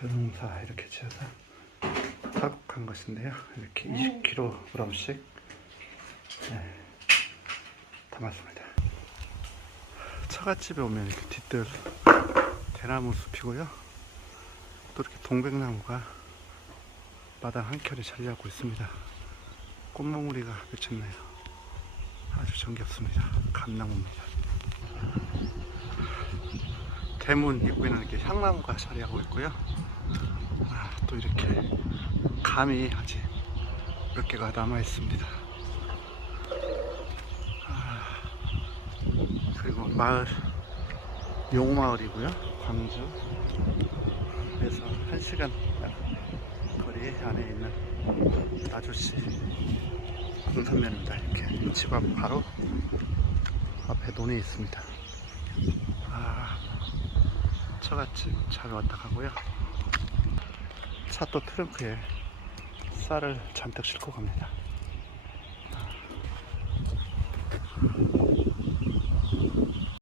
벼농사 이렇게 지어서 타국한 것인데요. 이렇게 20kg씩 네, 담았습니다. 처갓집에 오면 이렇게 뒤뜰 대나무 숲이고요. 또 이렇게 동백나무가 마당 한켠에 자리하고 있습니다. 꽃몽우리가 맺혔네요. 아주 정겹습니다. 감나무입니다. 대문 입구에는 이렇게 향나무가 자리하고 있고요. 아, 또 이렇게 감이 아직 몇 개가 남아 있습니다. 아, 그리고 마을 용마을이고요. 광주 에서 한 시간 거리 안에 있는 나주시 광산면입니다. 이렇게 집 앞 바로 앞에 논이 있습니다. 아, 처갓집 잘 왔다 가고요. 차 또 트렁크에 쌀을 잔뜩 싣고 갑니다.